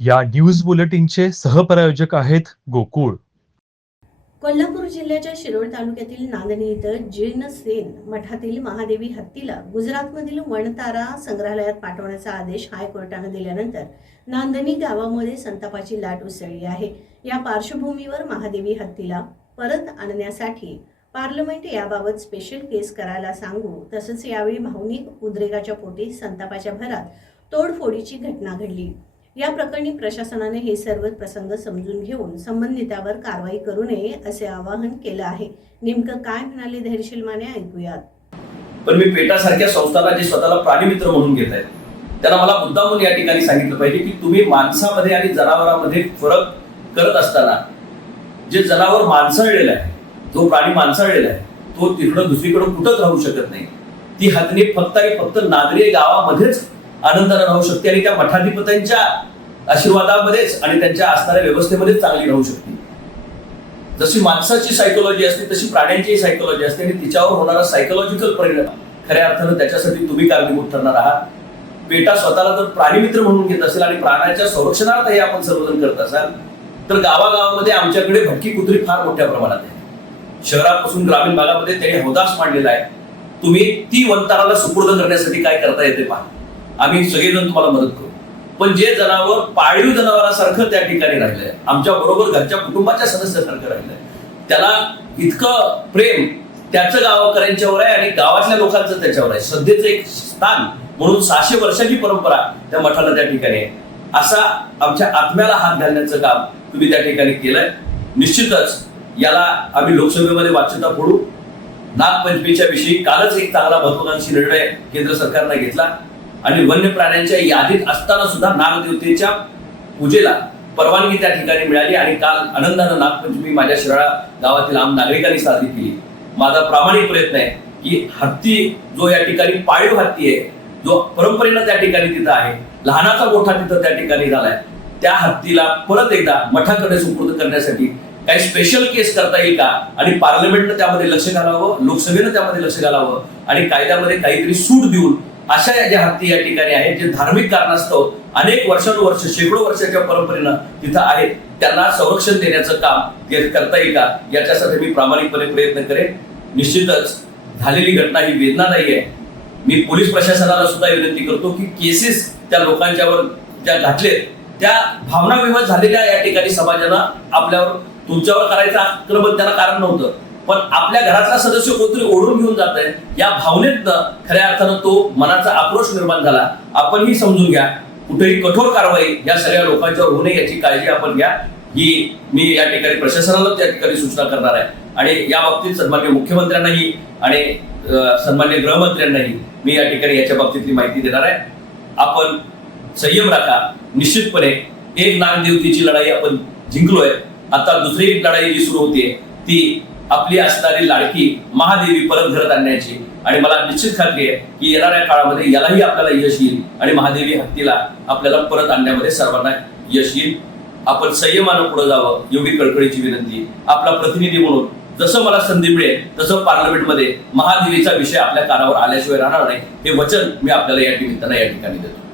या न्यूज बुलेटिनचे सहप्रायोजक आहेत गोकुळ. कोल्हापूर जिल्ह्याच्या शिरोळ तालुक्यातील नांदणी इथं जीर्णसेन मठातील महादेवी हत्तीला गुजरातमधील वणतारा संग्रहालयात पाठवण्याचा आदेश हायकोर्टानं दिल्यानंतर नांदणी गावामध्ये संतापाची लाट उसळली आहे. या पार्श्वभूमीवर महादेवी हत्तीला परत आणण्यासाठी पार्लमेंट याबाबत स्पेशल केस करायला सांगू तसंच यावेळी भावनिक उद्रेकाच्या पोटी संतापाच्या भरात तोडफोडीची घटना घडली. या प्रकरणी प्रशासनाने हे सर्व प्रसंग समजून घेऊन संबंधितावर कारवाई करू नये असे आवाहन केलं आहे. नेमकं काय म्हणाले धैर्यशील माने ऐकूयात. पण मी पेटासारख्या संस्थाला जे स्वतःला प्राणीमित्र म्हणून घेत आहेत त्यांना मला मुद्दामून या ठिकाणी सांगितलं पाहिजे की तुम्ही माणसामध्ये आणि जनावरांमध्ये फरक करत असताना जे जनावर माणसाळलेलं आहे जो प्राणी माणसाळलेला आहे तो तिकडं दुसरीकडं कुठंच राहू शकत नाही. ती हत्नी फक्त आणि फक्त नागरी गावामध्येच आनंदाला राहू शकते आणि त्या मठाधिपत्यांच्या आशीर्वादामध्येच आणि त्यांच्या असणाऱ्या व्यवस्थेमध्येच चांगली राहू शकते. जशी माणसाची सायकोलॉजी असते तशी प्राण्यांचीही सायकोलॉजी असते आणि तिच्यावर होणारा सायकोलॉजिकल परिणाम खऱ्या अर्थानं त्याच्यासाठी तुम्ही कारणीभूत ठरणार आहात. बेटा स्वतःला जर प्राणीमित्र म्हणून घेत असेल आणि प्राण्याच्या संरक्षणार्थ हे आपण सर्वजण करत असाल तर गावागावामध्ये आमच्याकडे भटकी कुत्री फार मोठ्या प्रमाणात आहे. शहरापासून ग्रामीण भागामध्ये त्यांनी हौदास मांडलेला आहे. तुम्ही ती वंताराला सुपूर्द करण्यासाठी काय करता येते पहा. आम्ही सगळेजण तुम्हाला मदत करू. पण जे जनावर पाळीव जनावरासारखं त्या ठिकाणी राहिलंय आमच्या बरोबर घरच्या कुटुंबाच्या सदस्यासारखं राहिलंय त्याला इतकं प्रेम त्याचं गावकऱ्यांच्यावर आहे आणि गावातल्या लोकांचं त्याच्यावर आहे. सध्याचं एक स्थान म्हणून सहाशे वर्षाची परंपरा त्या मठाला त्या ठिकाणी आहे. असा आमच्या आत्म्याला हात घालण्याचं काम तुम्ही त्या ठिकाणी केलंय. निश्चितच याला आम्ही लोकसभेमध्ये वाच्यता फोडू. नागपंचमीच्या विषयी कालच एक चांगला महत्वाकांक्षी निर्णय केंद्र सरकारने घेतला. आणि वन्य प्राण्यांच्या यादीत असताना सुद्धा नागदेवतेच्या पूजेला परवानगी त्या ठिकाणी मिळाली आणि काल आनंदानं नागपंचमी माझ्या शिराळा गावातील आम नागरिकांनी साजरी केली. माझा प्रामाणिक प्रयत्न आहे की हत्ती जो या ठिकाणी पाळीव हत्ती आहे जो परंपरेनं त्या ठिकाणी तिथं आहे लहानाचा मोठा तिथं त्या ठिकाणी झालाय त्या हत्तीला परत एकदा मठाकडे सुपूर्द करण्यासाठी काही स्पेशल केस करता येईल का? आणि पार्लमेंटनं त्यामध्ये लक्ष घालावं लोकसभेनं त्यामध्ये लक्ष घालावं आणि कायद्यामध्ये काहीतरी सूट देऊन अशा या ज्या हत्ती या ठिकाणी आहेत जे धार्मिक कारणास्तव अनेक वर्षानुवर्ष शेकडो वर्षाच्या परंपरेनं तिथं आहेत त्यांना संरक्षण देण्याचं काम करता येईल का याच्यासाठी मी प्रामाणिकपणे प्रयत्न करेन. निश्चितच झालेली घटना ही वेदनादायी आहे मी पोलीस प्रशासनाला सुद्धा विनंती करतो की केसेस त्या लोकांच्यावर ज्या घातलेत त्या भावना विवाद झालेल्या या ठिकाणी समाजाला आपल्यावर तुमच्यावर करायचं आक्रमण त्याला कारण नव्हतं. पण आपल्या घरातला सदस्य कोणतरी ओढून घेऊन जात आहे या भावनेतनं खऱ्या अर्थानं तो मनाचा आक्रोश निर्माण झाला. आपणही समजून घ्या कुठेही कठोर कारवाई या सगळ्या लोकांच्यावर होणे याची काळजी आपण घ्या. ही मी या ठिकाणी प्रशासनाला त्या ठिकाणी सूचना करणार आहे. आणि या बाबतीत सन्मान्य मुख्यमंत्र्यांनाही आणि सन्मान्य गृहमंत्र्यांनाही मी या ठिकाणी याच्या बाबतीतली माहिती देणार आहे. आपण संयम राखा. निश्चितपणे एक नागदेवतेची लढाई आपण जिंकलोय. आता दुसरी एक लढाई जी सुरू होतीये ती आपली असणारी लाडकी महादेवी परत घरात आणण्याची. आणि मला निश्चित खात्री आहे की येणाऱ्या काळामध्ये यालाही आपल्याला यश येईल. आणि महादेवी हत्तीला आपल्याला परत आणण्यामध्ये सर्वांना यश येईल. आपण संयमानं पुढे जावं एवढी कळकळीची विनंती. आपला प्रतिनिधी म्हणून जसं मला संधी मिळेल तसं पार्लमेंटमध्ये महादेवीचा विषय आपल्या कानावर आल्याशिवाय राहणार नाही. हे वचन मी आपल्याला या निमित्तानं या ठिकाणी देतो.